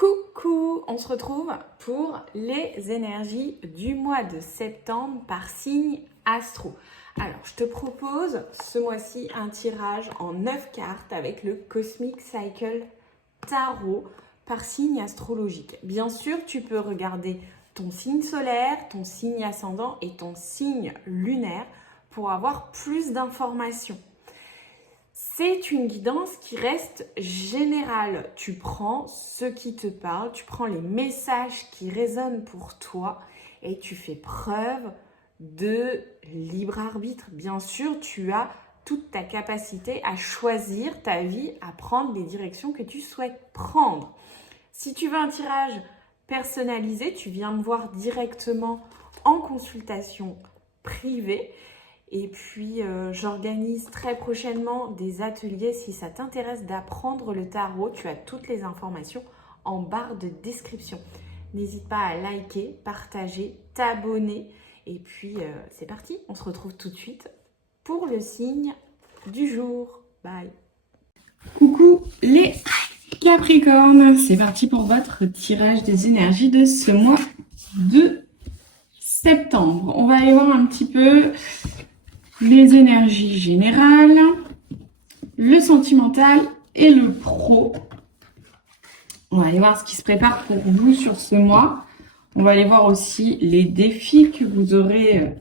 Coucou, on se retrouve pour les énergies du mois de septembre par signe astro. Alors, je te propose ce mois-ci un tirage en 9 cartes avec le Cosmic Cycle Tarot par signe astrologique. Bien sûr, tu peux regarder ton signe solaire, ton signe ascendant et ton signe lunaire pour avoir plus d'informations. C'est une guidance qui reste générale. Tu prends ce qui te parle, tu prends les messages qui résonnent pour toi et tu fais preuve de libre arbitre. Bien sûr, tu as toute ta capacité à choisir ta vie, à prendre les directions que tu souhaites prendre. Si tu veux un tirage personnalisé, tu viens me voir directement en consultation privée. Et puis, j'organise très prochainement des ateliers. Si ça t'intéresse d'apprendre le tarot, tu as toutes les informations en barre de description. N'hésite pas à liker, partager, t'abonner. Et puis, c'est parti. On se retrouve tout de suite pour le signe du jour. Bye. Coucou les Capricornes, c'est parti pour votre tirage des énergies de ce mois de septembre. On va aller voir un petit peu les énergies générales, le sentimental et le pro. On va aller voir ce qui se prépare pour vous sur ce mois. On va aller voir aussi les défis que vous aurez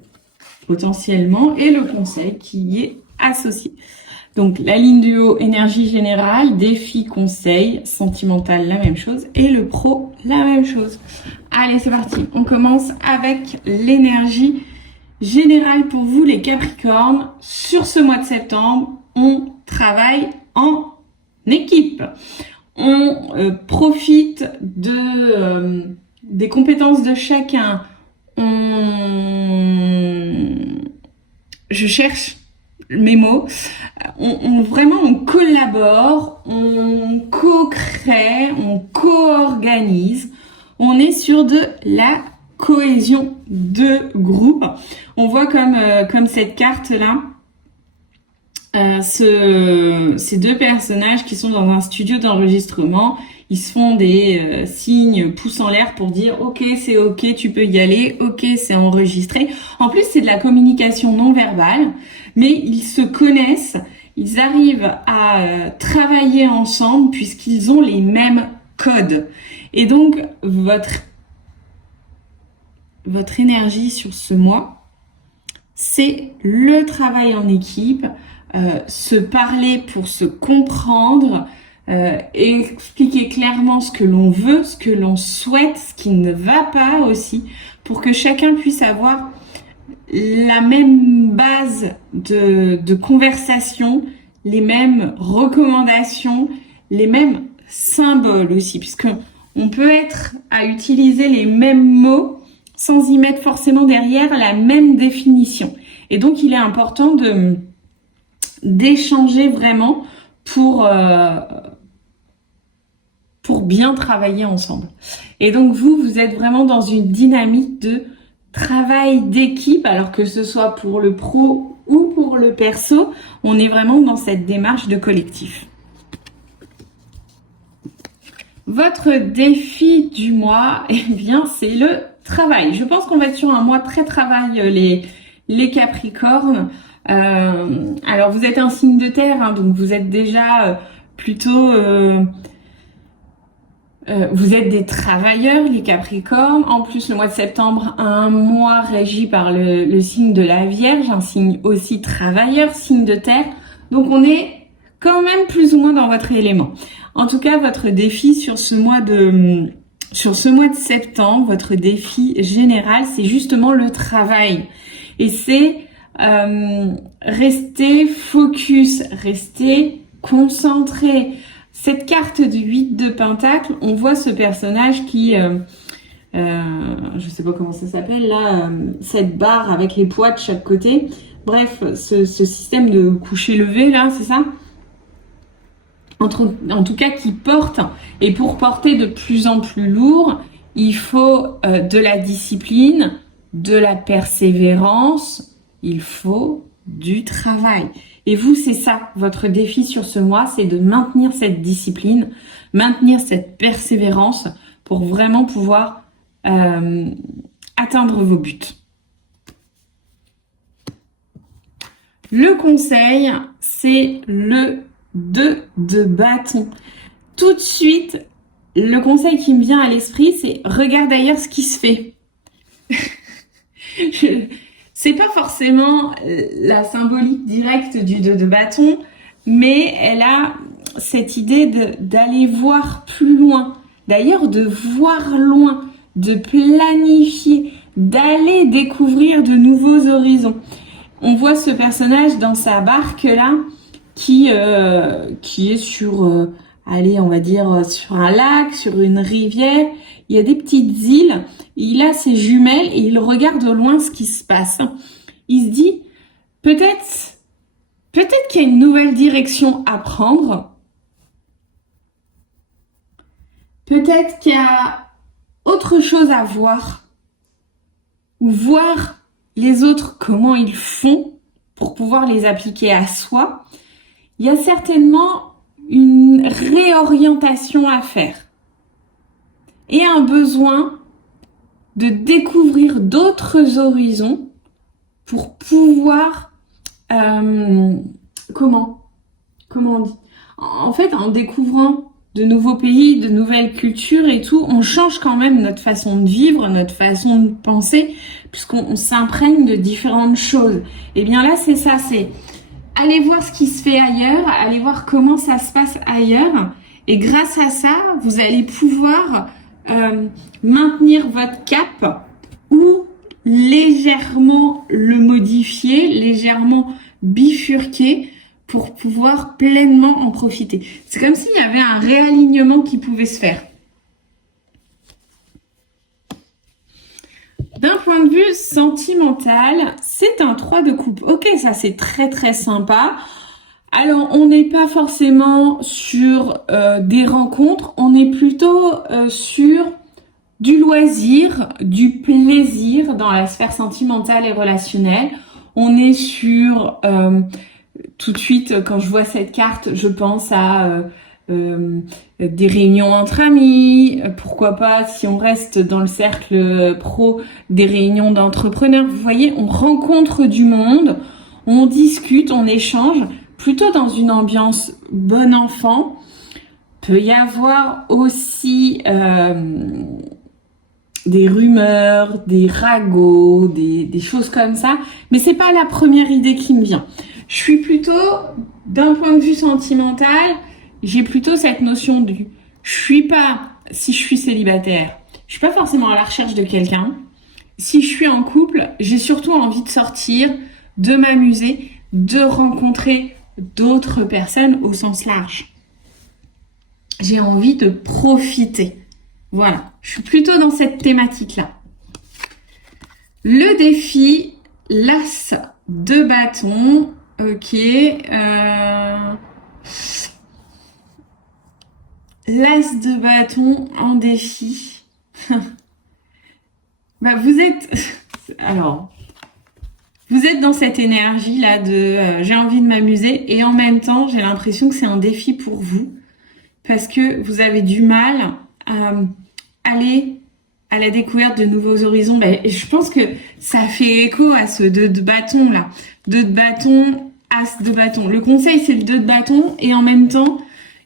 potentiellement et le conseil qui y est associé. Donc la ligne du haut, énergie générale, défi, conseil, sentimental, la même chose et le pro, la même chose. Allez, c'est parti. On commence avec l'énergie général pour vous les Capricornes. Sur ce mois de septembre, on travaille en équipe. On profite des compétences de chacun. Je cherche mes mots. Vraiment, on collabore, on co-crée, on co-organise. On est sur de la cohésion de groupe. On voit comme cette carte-là, ces deux personnages qui sont dans un studio d'enregistrement, ils se font des signes pouces en l'air pour dire « Ok, c'est ok, tu peux y aller. Ok, c'est enregistré. » En plus, c'est de la communication non verbale, mais ils se connaissent, ils arrivent à travailler ensemble puisqu'ils ont les mêmes codes. Et donc, votre énergie sur ce mois, c'est le travail en équipe, se parler pour se comprendre, expliquer clairement ce que l'on veut, ce que l'on souhaite, ce qui ne va pas aussi, pour que chacun puisse avoir la même base de conversation, les mêmes recommandations, les mêmes symboles aussi, puisque on peut être à utiliser les mêmes mots sans y mettre forcément derrière la même définition. Et donc, il est important d'échanger vraiment pour bien travailler ensemble. Et donc, vous êtes vraiment dans une dynamique de travail d'équipe, alors que ce soit pour le pro ou pour le perso, on est vraiment dans cette démarche de collectif. Votre défi du mois, eh bien, c'est le travail. Je pense qu'on va être sur un mois très travail, les Capricornes. Alors, vous êtes un signe de terre, hein, donc vous êtes déjà plutôt... vous êtes des travailleurs, les Capricornes. En plus, le mois de septembre, un mois régi par le signe de la Vierge, un signe aussi travailleur, signe de terre. Donc, on est quand même plus ou moins dans votre élément. En tout cas, votre défi sur ce mois de septembre, votre défi général, c'est justement le travail. Et c'est rester focus, rester concentré. Cette carte du 8 de Pentacle, on voit ce personnage qui, je sais pas comment ça s'appelle là, cette barre avec les poids de chaque côté. Bref, ce système de coucher-lever là, c'est ça ? En tout cas, qui porte. Et pour porter de plus en plus lourd, il faut de la discipline, de la persévérance, il faut du travail. Et vous, c'est ça, votre défi sur ce mois, c'est de maintenir cette discipline, maintenir cette persévérance pour vraiment pouvoir atteindre vos buts. Le conseil, c'est le 2 de bâton. Tout de suite, le conseil qui me vient à l'esprit, c'est regarde ailleurs ce qui se fait. C'est pas forcément la symbolique directe du 2 de bâton, mais elle a cette idée d'aller voir plus loin. D'ailleurs, de voir loin, de planifier, d'aller découvrir de nouveaux horizons. On voit ce personnage dans sa barque là, qui est sur, allez, on va dire sur un lac, sur une rivière. Il y a des petites îles. Il a ses jumelles et il regarde au loin ce qui se passe. Il se dit peut-être qu'il y a une nouvelle direction à prendre. Peut-être qu'il y a autre chose à voir ou voir les autres, comment ils font pour pouvoir les appliquer à soi. Il y a certainement une réorientation à faire et un besoin de découvrir d'autres horizons pour pouvoir comment on dit, en fait, en découvrant de nouveaux pays, de nouvelles cultures et tout, on change quand même notre façon de vivre, notre façon de penser, puisqu'on s'imprègne de différentes choses. Et bien là, c'est ça, c'est aller voir ce qui se fait ailleurs, aller voir comment ça se passe ailleurs. Et grâce à ça, vous allez pouvoir maintenir votre cap ou légèrement le modifier, légèrement bifurquer pour pouvoir pleinement en profiter. C'est comme s'il y avait un réalignement qui pouvait se faire. D'un point de vue sentimental, c'est un 3 de coupe. Ok, ça c'est très très sympa. Alors, on n'est pas forcément sur des rencontres, on est plutôt sur du loisir, du plaisir dans la sphère sentimentale et relationnelle. On est sur... tout de suite, quand je vois cette carte, je pense à des réunions entre amis, pourquoi pas, si on reste dans le cercle pro, des réunions d'entrepreneurs. Vous voyez, on rencontre du monde, on discute, on échange, plutôt dans une ambiance bon enfant. Peut y avoir aussi des rumeurs, des ragots, des choses comme ça, mais c'est pas la première idée qui me vient. Je suis plutôt, d'un point de vue sentimental, j'ai plutôt cette notion du, si je suis célibataire, je suis pas forcément à la recherche de quelqu'un. Si je suis en couple, j'ai surtout envie de sortir, de m'amuser, de rencontrer d'autres personnes au sens large. J'ai envie de profiter. Voilà, je suis plutôt dans cette thématique-là. Le défi, l'as de bâton. Ok. L'as de bâton en défi. Bah, vous êtes dans cette énergie là de j'ai envie de m'amuser et en même temps j'ai l'impression que c'est un défi pour vous parce que vous avez du mal à aller à la découverte de nouveaux horizons. Bah, je pense que ça fait écho à ce 2 de bâton là. 2 de bâton, as de bâton. Le conseil c'est le 2 de bâton et en même temps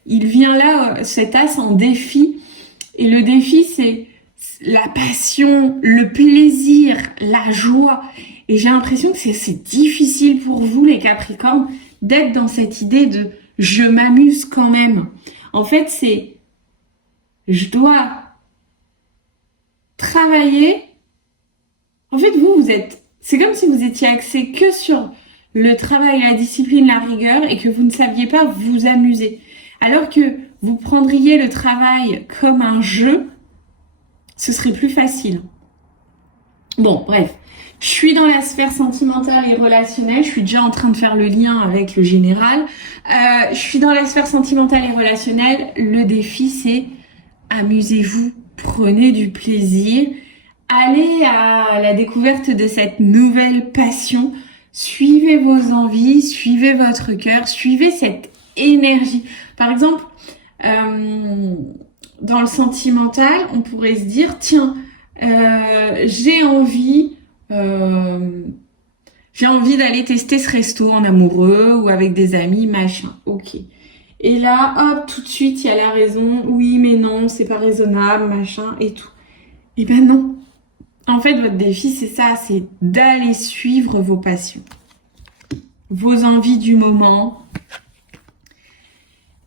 il vient là, cet as en défi. Et le défi c'est la passion, le plaisir, la joie. Et j'ai l'impression que c'est difficile pour vous les Capricornes d'être dans cette idée de je m'amuse quand même. En fait c'est je dois travailler. En fait vous êtes, c'est comme si vous étiez axé que sur le travail, la discipline, la rigueur et que vous ne saviez pas vous amuser. Alors que vous prendriez le travail comme un jeu, ce serait plus facile. Bon, bref. Je suis dans la sphère sentimentale et relationnelle. Je suis déjà en train de faire le lien avec le général. Je suis dans la sphère sentimentale et relationnelle. Le défi, c'est amusez-vous, prenez du plaisir, allez à la découverte de cette nouvelle passion. Suivez vos envies, suivez votre cœur, suivez cette énergie. Par exemple, Dans le sentimental, on pourrait se dire, tiens, j'ai envie d'aller tester ce resto en amoureux ou avec des amis, machin. Ok. Et là, hop, tout de suite, il y a la raison. Oui, mais non, c'est pas raisonnable, machin et tout. Eh ben non. En fait, votre défi, c'est ça, c'est d'aller suivre vos passions, vos envies du moment.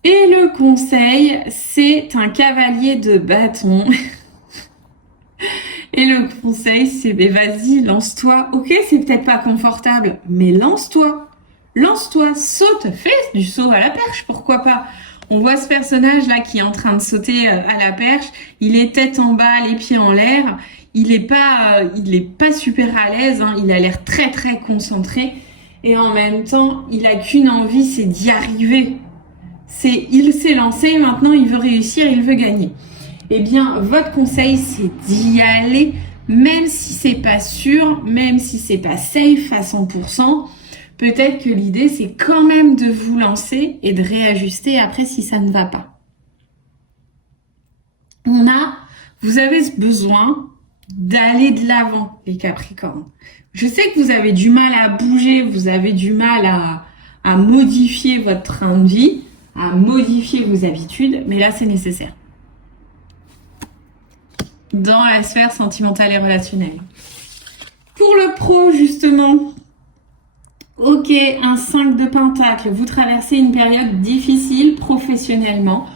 Et le conseil, c'est un cavalier de bâton. Et le conseil, c'est vas-y, lance-toi. Ok, c'est peut-être pas confortable, mais lance-toi. Lance-toi, saute, fais du saut à la perche, pourquoi pas. On voit ce personnage-là qui est en train de sauter à la perche. Il est tête en bas, les pieds en l'air. Il est pas super à l'aise. Hein. Il a l'air très très concentré. Et en même temps, il a qu'une envie, c'est d'y arriver. Il s'est lancé, maintenant il veut réussir, il veut gagner. Eh bien, votre conseil, c'est d'y aller, même si c'est pas sûr, même si c'est pas safe à 100%. Peut-être que l'idée, c'est quand même de vous lancer et de réajuster après si ça ne va pas. Vous avez besoin d'aller de l'avant, les Capricornes. Je sais que vous avez du mal à bouger, vous avez du mal à modifier votre train de vie, à modifier vos habitudes, mais là, c'est nécessaire. Dans la sphère sentimentale et relationnelle. Pour le pro, justement, ok, un 5 de pentacle, vous traversez une période difficile professionnellement.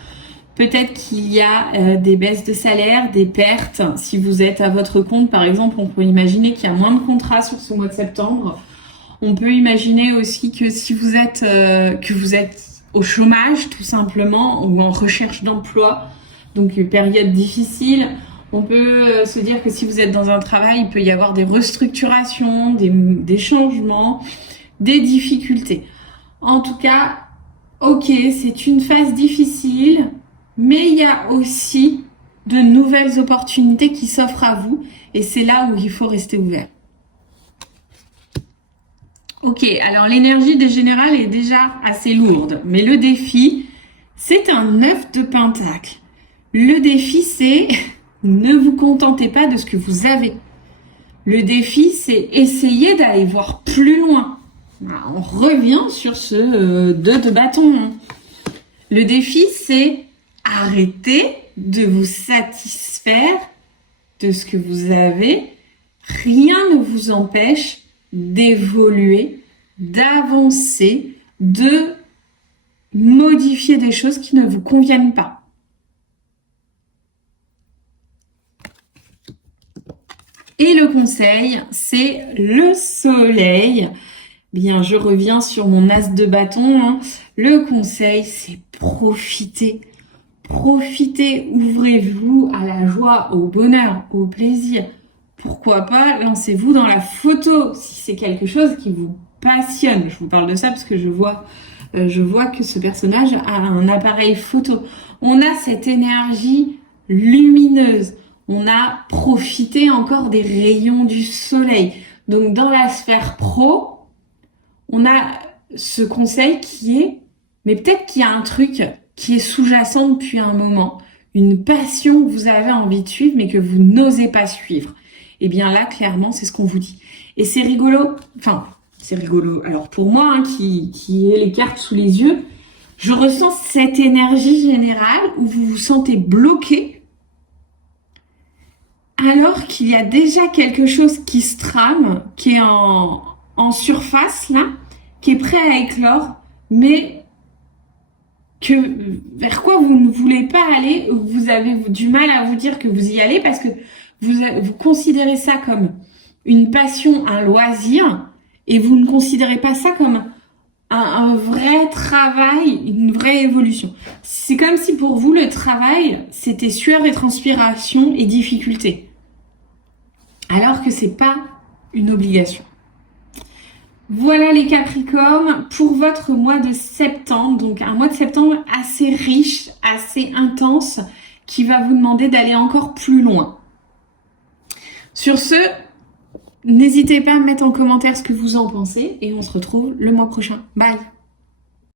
Peut-être qu'il y a des baisses de salaire, des pertes. Si vous êtes à votre compte, par exemple, on peut imaginer qu'il y a moins de contrats sur ce mois de septembre. On peut imaginer aussi que si vous êtes au chômage, tout simplement, ou en recherche d'emploi, donc une période difficile. On peut se dire que si vous êtes dans un travail, il peut y avoir des restructurations, des changements, des difficultés. En tout cas, ok, c'est une phase difficile, mais il y a aussi de nouvelles opportunités qui s'offrent à vous et c'est là où il faut rester ouvert. Ok, alors l'énergie des générales est déjà assez lourde, mais le défi, c'est un 9 de pentacle. Le défi, c'est ne vous contentez pas de ce que vous avez. Le défi, c'est essayer d'aller voir plus loin. On revient sur ce 2 de bâton. Le défi, c'est arrêter de vous satisfaire de ce que vous avez. Rien ne vous empêche d'évoluer, d'avancer, de modifier des choses qui ne vous conviennent pas. Et le conseil, c'est le soleil. Bien, je reviens sur mon as de bâton. Le conseil, c'est profiter. Profitez, ouvrez-vous à la joie, au bonheur, au plaisir. Pourquoi pas, lancez-vous dans la photo si c'est quelque chose qui vous passionne. Je vous parle de ça parce que je vois que ce personnage a un appareil photo. On a cette énergie lumineuse. On a profité encore des rayons du soleil. Donc dans la sphère pro, on a ce conseil qui est, mais peut-être qu'il y a un truc qui est sous-jacent depuis un moment, une passion que vous avez envie de suivre mais que vous n'osez pas suivre. Et bien là, clairement, c'est ce qu'on vous dit. Et c'est rigolo, enfin, c'est rigolo. Alors pour moi, qui ai les cartes sous les yeux, je ressens cette énergie générale où vous vous sentez bloqué alors qu'il y a déjà quelque chose qui se trame, qui est en surface là, qui est prêt à éclore, mais vers quoi vous ne voulez pas aller, vous avez du mal à vous dire que vous y allez parce que vous considérez ça comme une passion, un loisir, et vous ne considérez pas ça comme un vrai travail, une vraie évolution. C'est comme si pour vous, le travail, c'était sueur et transpiration et difficulté. Alors que c'est pas une obligation. Voilà les Capricornes pour votre mois de septembre. Donc un mois de septembre assez riche, assez intense, qui va vous demander d'aller encore plus loin. Sur ce, n'hésitez pas à me mettre en commentaire ce que vous en pensez et on se retrouve le mois prochain. Bye!